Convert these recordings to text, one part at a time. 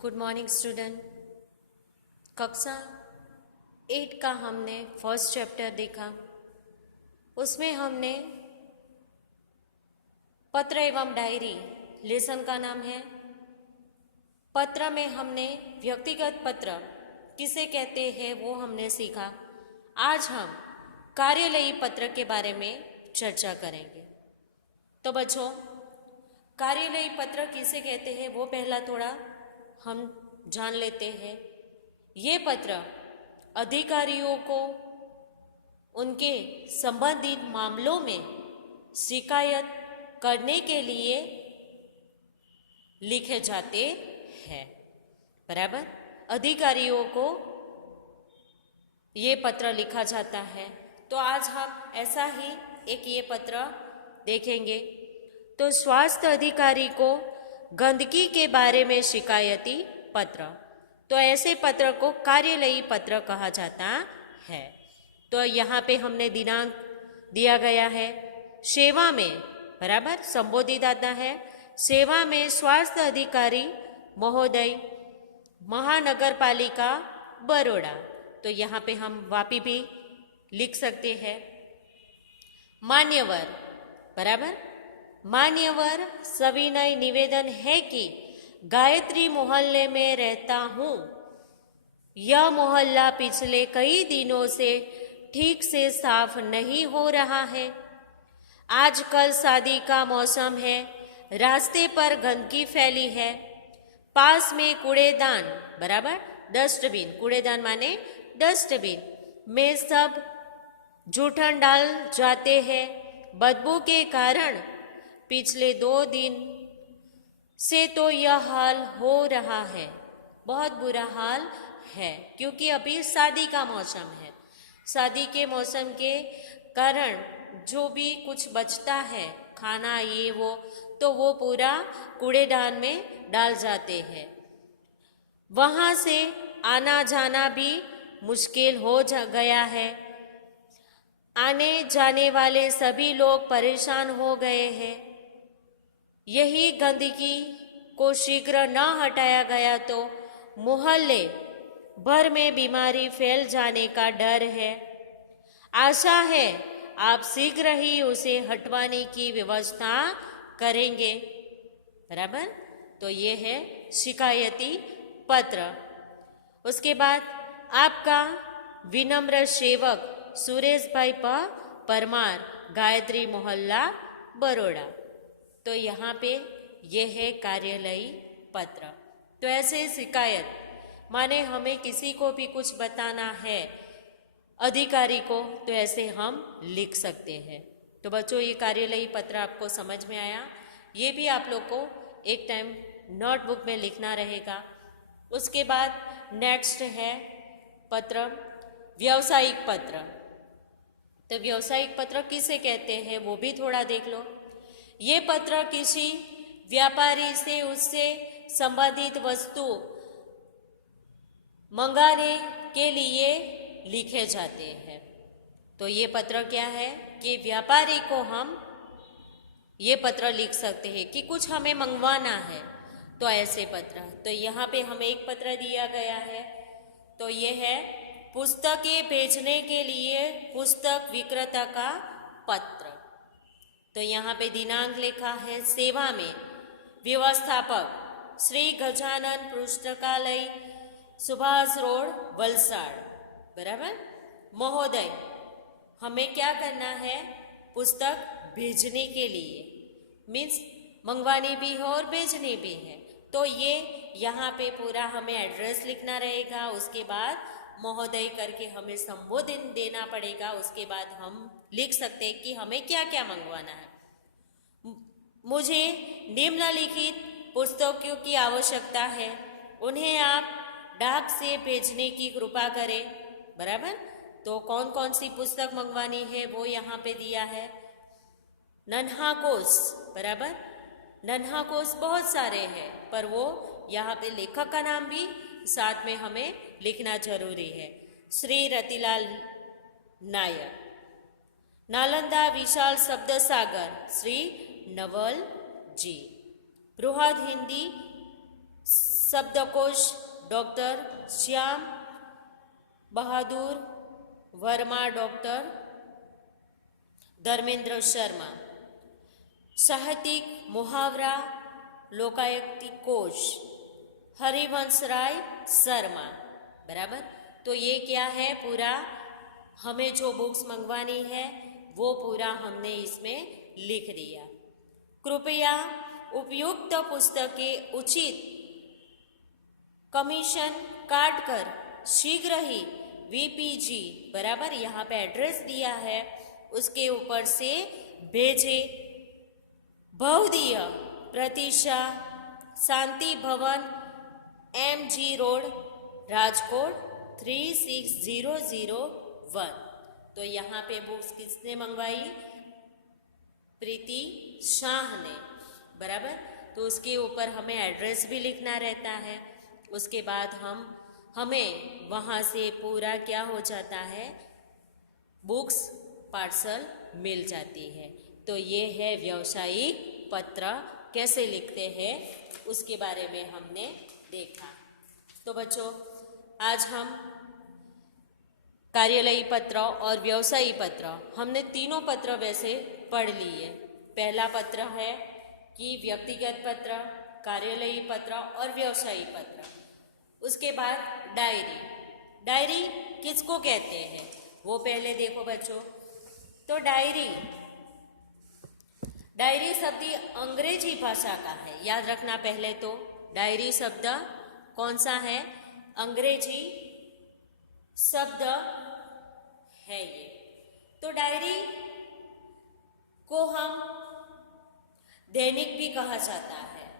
Good morning student. कक्षा 8 का हमने फर्स्ट चैप्टर देखा। उसमें हमने पत्र एवं डायरी लेसन का नाम है। पत्र में हमने व्यक्तिगत पत्र किसे कहते हैं वो हमने सीखा। आज हम कार्यालयी पत्र के बारे में चर्चा करेंगे। तो बच्चों, कार्यालयी पत्र किसे कहते हैं वो पहला थोड़ा हम जान लेते हैं। ये पत्र अधिकारियों को उनके संबंधित मामलों में शिकायत करने के लिए लिखे जाते हैं। बराबर, अधिकारियों को ये पत्र लिखा जाता है। तो आज हम ऐसा ही एक ये पत्र देखेंगे। तो स्वास्थ्य अधिकारी को गंदगी के बारे में शिकायती पत्र, तो ऐसे पत्र को कार्यालयी पत्र कहा जाता है। तो यहाँ पे हमने दिनांक दिया गया है। सेवा में, बराबर, संबोधित आता है। सेवा में स्वास्थ्य अधिकारी महोदय, महानगर पालिका बड़ौदा। तो यहाँ पे हम वापी भी लिख सकते हैं। मान्यवर, बराबर, मान्यवर सविनय निवेदन है कि गायत्री मोहल्ले में रहता हूँ। यह मोहल्ला पिछले कई दिनों से ठीक से साफ नहीं हो रहा है। आजकल शादी का मौसम है, रास्ते पर गंदगी फैली है। पास में कूड़ेदान, बराबर, डस्टबिन, कूड़ेदान माने डस्टबिन में सब जूठन डाल जाते हैं। बदबू के कारण पिछले 2 दिन से तो यह हाल हो रहा है। बहुत बुरा हाल है, क्योंकि अभी शादी का मौसम है। शादी के मौसम के कारण जो भी कुछ बचता है, खाना ये वो, तो वो पूरा कूड़ेदान में डाल जाते हैं। वहाँ से आना जाना भी मुश्किल हो गया है। आने जाने वाले सभी लोग परेशान हो गए हैं। यही गंदगी को शीघ्र न हटाया गया तो मोहल्ले भर में बीमारी फैल जाने का डर है। आशा है आप शीघ्र ही उसे हटवाने की व्यवस्था करेंगे। बराबर, तो ये है शिकायती पत्र। उसके बाद आपका विनम्र सेवक सुरेश भाई परमार, गायत्री मोहल्ला बड़ौदा। तो यहाँ पे ये है कार्यालयी पत्र। तो ऐसे शिकायत माने हमें किसी को भी कुछ बताना है अधिकारी को, तो ऐसे हम लिख सकते हैं। तो बच्चों, ये कार्यालयी पत्र आपको समझ में आया। ये भी आप लोग को एक टाइम नोटबुक में लिखना रहेगा। उसके बाद नेक्स्ट है पत्र व्यावसायिक पत्र। तो व्यावसायिक पत्र किसे कहते हैं वो भी थोड़ा देख लो। ये पत्र किसी व्यापारी से उससे संबंधित वस्तु मंगाने के लिए लिखे जाते हैं। तो ये पत्र क्या है कि व्यापारी को हम ये पत्र लिख सकते हैं कि कुछ हमें मंगवाना है, तो ऐसे पत्र। तो यहाँ पे हमें एक पत्र दिया गया है। तो ये है पुस्तकें भेजने के लिए पुस्तक विक्रेता का पत्र। तो यहाँ पे दिनांक लिखा है। सेवा में व्यवस्थापक श्री गजानन पुस्तकालय, सुभाष रोड, वलसाड़, बराबर, महोदय, हमें क्या करना है, पुस्तक भेजने के लिए, मीन्स मंगवानी भी है और भेजनी भी है। तो ये यहाँ पे पूरा हमें एड्रेस लिखना रहेगा। उसके बाद महोदय करके हमें संबोधन देना पड़ेगा। उसके बाद हम लिख सकते हैं कि हमें क्या क्या मंगवाना है। मुझे निम्नलिखित पुस्तकों की आवश्यकता है, उन्हें आप डाक से भेजने की कृपा करें। बराबर, तो कौन कौन सी पुस्तक मंगवानी है वो यहाँ पे दिया है। नन्हा कोश, बराबर, नन्हा कोश बहुत सारे हैं, पर वो यहाँ पे लेखक का नाम भी साथ में हमें लिखना जरूरी है। श्री रतिलाल नायर। नालंदा विशाल शब्द सागर, श्री नवल जी। बृहद हिंदी शब्दकोश डॉक्टर श्याम बहादुर वर्मा, डॉक्टर धर्मेंद्र शर्मा। साहित्यिक मुहावरा लोकायुक्ति कोश हरिवंश राय शर्मा। बराबर। तो ये क्या है, पूरा हमें जो बुक्स मंगवानी है वो पूरा हमने इसमें लिख दिया। कृपया उपयुक्त पुस्तकें उचित कमीशन काट कर शीघ्र ही VPG, बराबर यहाँ पे एड्रेस दिया है, उसके ऊपर से भेजे। भवदीय प्रतीक्षा, शांति भवन, MG रोड, राजकोट 36001। तो यहाँ पे बुक्स किसने मंगवाई? प्रीति शाह ने। बराबर। तो उसके ऊपर हमें एड्रेस भी लिखना रहता है। उसके बाद हमें वहाँ से पूरा क्या हो जाता है, बुक्स पार्सल मिल जाती है। तो ये है व्यावसायिक पत्र कैसे लिखते हैं, उसके बारे में हमने देखा। तो बच्चों, आज हम कार्यालयी पत्र और व्यवसायी पत्र, हमने तीनों पत्र वैसे पढ़ लिए। पहला पत्र है कि व्यक्तिगत पत्र, कार्यालयी पत्र और व्यवसायी पत्र। उसके बाद डायरी। डायरी किसको कहते हैं वो पहले देखो बच्चों। तो डायरी शब्द अंग्रेजी भाषा का है, याद रखना। पहले तो डायरी शब्द कौन सा है? अंग्रेजी शब्द है ये। तो डायरी को हम दैनिक भी कहा जाता है।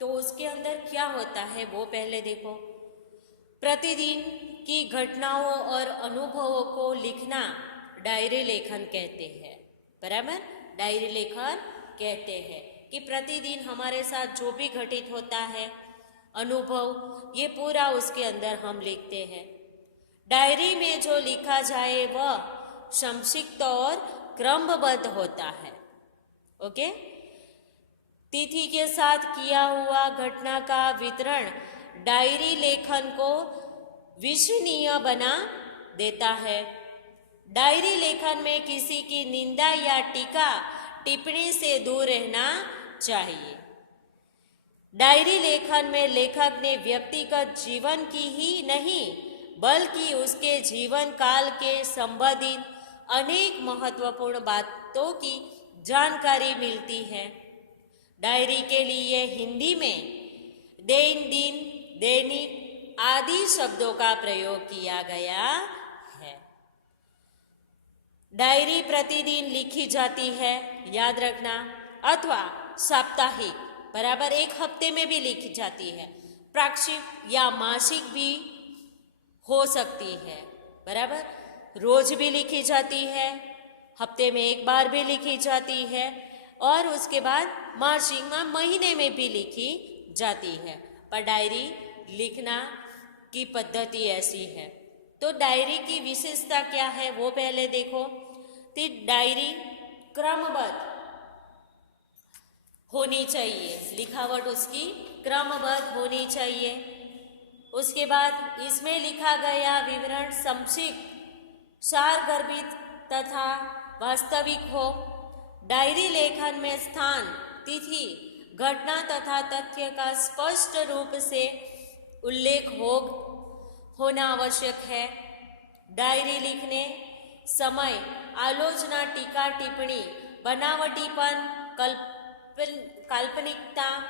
तो उसके अंदर क्या होता है वो पहले देखो। प्रतिदिन की घटनाओं और अनुभवों को लिखना डायरी लेखन कहते हैं। बराबर। डायरी लेखन कहते हैं कि प्रतिदिन हमारे साथ जो भी घटित होता है, अनुभव, ये पूरा उसके अंदर हम लिखते हैं। डायरी में जो लिखा जाए वह संक्षिप्त और क्रमबद्ध होता है। ओके। तिथि के साथ किया हुआ घटना का वितरण डायरी लेखन को विश्वसनीय बना देता है। डायरी लेखन में किसी की निंदा या टीका टिप्पणी से दूर रहना चाहिए। डायरी लेखन में लेखक ने व्यक्तिगत जीवन की ही नहीं बल्कि उसके जीवन काल के संबंधित अनेक महत्वपूर्ण बातों की जानकारी मिलती है। डायरी के लिए हिंदी में दिन, दैनिक आदि शब्दों का प्रयोग किया गया है। डायरी प्रतिदिन लिखी जाती है, याद रखना, अथवा साप्ताहिक, बराबर, एक हफ्ते में भी लिखी जाती है। पाक्षिक या मासिक भी हो सकती है। बराबर। रोज भी लिखी जाती है, हफ्ते में एक बार भी लिखी जाती है, और उसके बाद मासिक में महीने में भी लिखी जाती है। पर डायरी लिखना की पद्धति ऐसी है। तो डायरी की विशेषता क्या है वो पहले देखो। तो डायरी क्रमबद्ध होनी चाहिए, लिखावट उसकी क्रमबद्ध होनी चाहिए। उसके बाद इसमें लिखा गया विवरण संक्षिप्त, सारगर्भित तथा वास्तविक हो। डायरी लेखन में स्थान, तिथि, घटना तथा तथ्य का स्पष्ट रूप से उल्लेख होना आवश्यक है। डायरी लिखने समय आलोचना, टीका टिप्पणी, बनावटीपन, काल्पनिकता,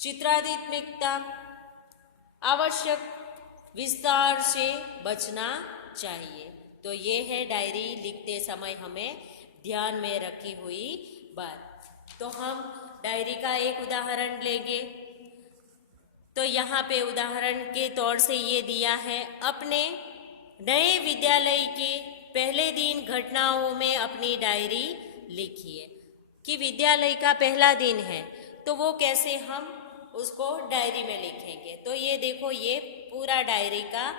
चित्रात्मकता, आवश्यक विस्तार से बचना चाहिए। तो ये है डायरी लिखते समय हमें ध्यान में रखी हुई बात। तो हम डायरी का एक उदाहरण लेंगे। तो यहाँ पे उदाहरण के तौर से ये दिया है, अपने नए विद्यालय के पहले दिन घटनाओं में अपनी डायरी लिखिए। कि विद्यालय का पहला दिन है तो वो कैसे हम उसको डायरी में लिखेंगे। तो ये देखो, ये पूरा डायरी का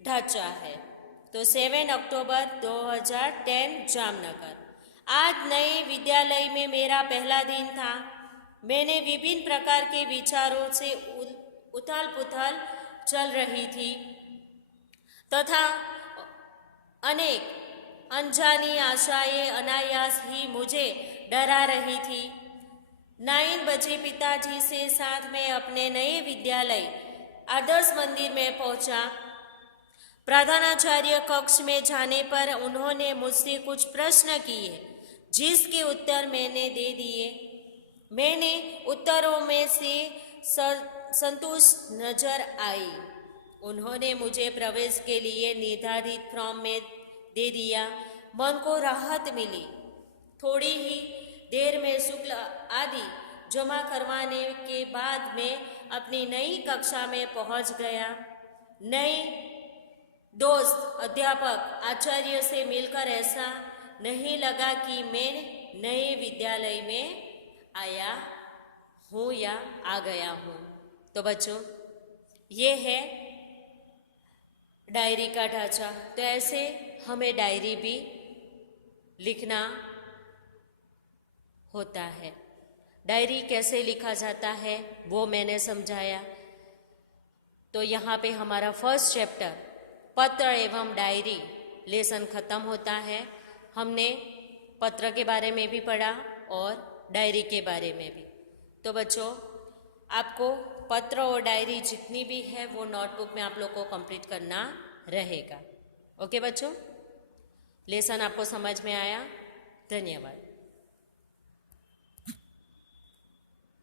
ढांचा है। तो 7 अक्टूबर 2010 जामनगर। आज नए विद्यालय में मेरा पहला दिन था। मैंने विभिन्न प्रकार के विचारों से उथल पुथल चल रही थी तथा अनेक अनजानी आशाएं अनायास ही मुझे डरा रही थी। 9 बजे पिताजी से साथ में अपने नए विद्यालय आदर्श मंदिर में पहुंचा। प्रधानाचार्य कक्ष में जाने पर उन्होंने मुझसे कुछ प्रश्न किए जिसके उत्तर मैंने दे दिए। मैंने उत्तरों में से संतुष्ट नजर आई। उन्होंने मुझे प्रवेश के लिए निर्धारित फॉर्म में दे दिया। मन को राहत मिली। थोड़ी ही देर में शुल्क आदि जमा करवाने के बाद मैं अपनी नई कक्षा में पहुंच गया। नए दोस्त अध्यापक आचार्य से मिलकर ऐसा नहीं लगा कि मैं नए विद्यालय में आया हूँ या आ गया हूँ। तो बच्चों, ये है डायरी का ढांचा। तो ऐसे हमें डायरी भी लिखना होता है। डायरी कैसे लिखा जाता है वो मैंने समझाया। तो यहाँ पे हमारा फर्स्ट चैप्टर पत्र एवं डायरी लेसन ख़त्म होता है। हमने पत्र के बारे में भी पढ़ा और डायरी के बारे में भी। तो बच्चों, आपको पत्र और डायरी जितनी भी है वो नोटबुक में आप लोग को कंप्लीट करना रहेगा। ओके बच्चों, लेसन आपको समझ में आया? धन्यवाद।